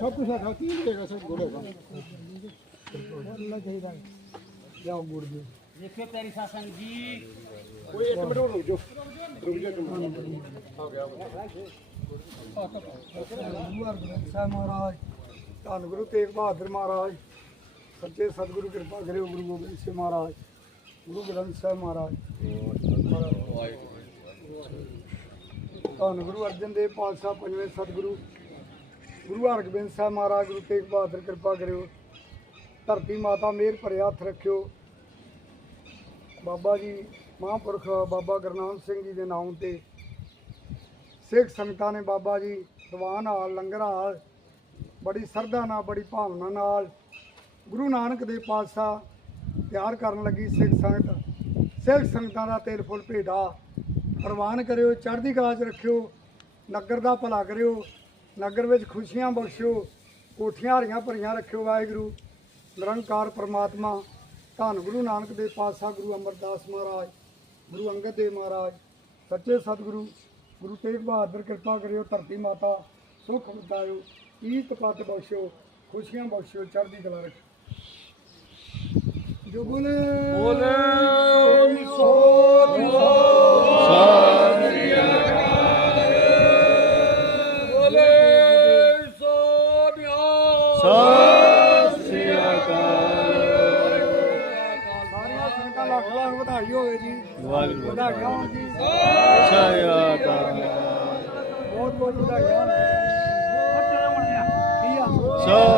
ਸਭ ਕੁਝ ਹੈਗਾ ਕੀ ਮਿਲੇਗਾ ਸਭ ਗੁੜ ਹੈਗਾ। ਲਿਆਓ ਗੁੜ ਜੀ ਦੇਖਿਓ ਤੇਰੀ ਸਾਸੰਗ ਜੀ। ਕੋਈ ਇੱਕ ਮਿੰਟ ਰੁਕ ਜਾਓ। ਰੁਕ ਜਾ ਇੱਕ ਮਿੰਟ। ਆ ਗਿਆ ਮਹਾਰਾਜ ਧੰਨ ਗੁਰੂ ਤੇਗ ਬਹਾਦਰ ਮਹਾਰਾਜ। ਸੱਚੇ ਸਤਿਗੁਰੂ ਕਿਰਪਾ ਕਰਿਓ ਗੁਰੂ ਗੋਬਿੰਦ ਸਿੰਘ ਮਹਾਰਾਜ ਗੁਰੂ ਗ੍ਰੰਥ ਸਾਹਿਬ ਮਹਾਰਾਜ। ਧੰਨ ਗੁਰੂ ਅਰਜਨ ਦੇਵ ਪਾਤਸ਼ਾਹ ਪੰਜਵੇਂ ਸਤਿਗੁਰੂ ਗੁਰੂ ਹਰਗੋਬਿੰਦ ਸਾਹਿਬ ਮਹਾਰਾਜ ਗੁਰੂ ਤੇਗ ਬਹਾਦਰ ਕਿਰਪਾ ਕਰਿਓ, ਧਰਤੀ ਮਾਤਾ ਮਿਹਰ ਭਰਿਆ ਹੱਥ ਰੱਖਿਓ। ਬਾਬਾ ਜੀ ਮਹਾਂਪੁਰਖ ਬਾਬਾ ਗੁਰਨਾਮ ਸਿੰਘ ਜੀ ਦੇ ਨਾਮ ਤੇ ਸਿੱਖ ਸੰਗਤਾਂ ਨੇ ਬਾਬਾ ਜੀ ਦੀਵਾਨ ਹਾਲ, ਲੰਗਰ ਹਾਲ, ਬੜੀ ਸਰਧਾ ਨਾਲ, ਬੜੀ ਭਾਵਨਾ ਨਾਲ ਗੁਰੂ ਨਾਨਕ ਦੇ ਪਾਤਸ਼ਾਹ ਤਿਆਰ ਕਰਨ ਲੱਗੀ ਸਿੱਖ ਸੰਗਤ। ਸਿੱਖ ਸੰਗਤਾਂ ਦਾ ਤੇਲ ਫੁੱਲ ਭੇਡਾ ਪ੍ਰਵਾਨ ਕਰਿਓ, ਚੜ੍ਹਦੀ ਕਲਾ 'ਚ ਰੱਖਿਓ, ਨਗਰ ਦਾ ਭਲਾ ਕਰਿਓ। ਨਗਰ ਵਿੱਚ ਖੁਸ਼ੀਆਂ ਬਖਸ਼ਿਓ, ਕੋਠੀਆਂ ਹਰੀਆਂ ਭਰੀਆਂ ਰੱਖਿਓ ਵਾਹਿਗੁਰੂ। ਨਿਰੰਕਾਰ ਪ੍ਰਮਾਤਮਾ, ਧੰਨ ਗੁਰੂ ਨਾਨਕ ਦੇਵ ਪਾਤਸ਼ਾਹ ਗੁਰੂ ਅਮਰਦਾਸ ਮਹਾਰਾਜ, ਗੁਰੂ ਅੰਗਦ ਦੇਵ ਮਹਾਰਾਜ, ਸੱਚੇ ਸਤਿਗੁਰੂ, ਗੁਰੂ ਤੇਗ ਬਹਾਦਰ ਕਿਰਪਾ ਕਰਿਓ, ਧਰਤੀ ਮਾਤਾ ਸੁਖ ਬਤਾਇਓ ਈਤ ਪਤ ਬਖਸ਼ਿਓ, ਖੁਸ਼ੀਆਂ ਬਖਸ਼ਿਓ, ਚੜ੍ਹਦੀ ਕਲਾ ਰੱਖਿਓ। ਜੋ ਬੋਲੇ ਬੋਲੇ ਸਾਰੀਆਂ ਸੰਗਤਾਂ ਲੱਖ ਲੱਖ ਵਧਾਈ ਹੋਵੇ ਜੀ ਵਾਹਿਗੁਰੂ ਵਧਾਈਆਂ ਹੋਣ ਜੀ। ਛਾਇਆ ਕਾ ਬਹੁਤ ਬਹੁਤ ਵਧਾਈਆਂ। ਹੋਣ ਕੀ ਆ ਸਤਿ ਸ਼੍ਰੀ ਅਕਾਲ।